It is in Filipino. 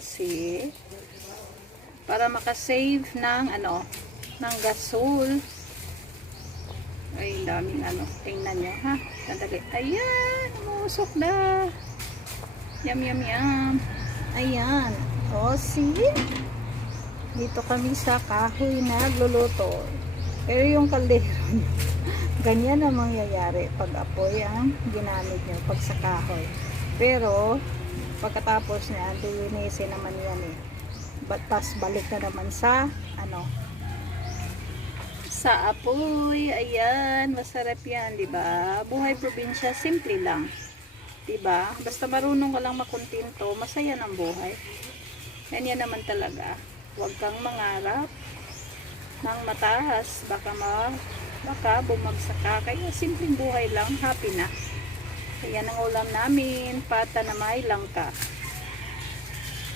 kasi para makasave ng ano, ng gasol. Ay, daming ano. Tingnan nyo, ha? Sandali. Ayan, umusok na. Yum, yum, yum. Ayan. O, see? Dito kami sa kahoy na nagluluto. Pero yung kaldero, ganyan ang mangyayari pag apoy ang ginamit nyo pag sa kahoy. Pero, pagkatapos niya, linisin naman yan eh. Batas balik na naman sa, ano, sa apoy. Ayan, masarap yan, di ba? Buhay probinsya, simple lang. Di ba? Basta marunong ka lang makontento, masaya ng buhay. Yan naman talaga. Huwag kang mangarap ng mataas, baka bumagsak ka. Kaya simpleng buhay lang, happy na. Ayan ang ulam namin, pata na may langka.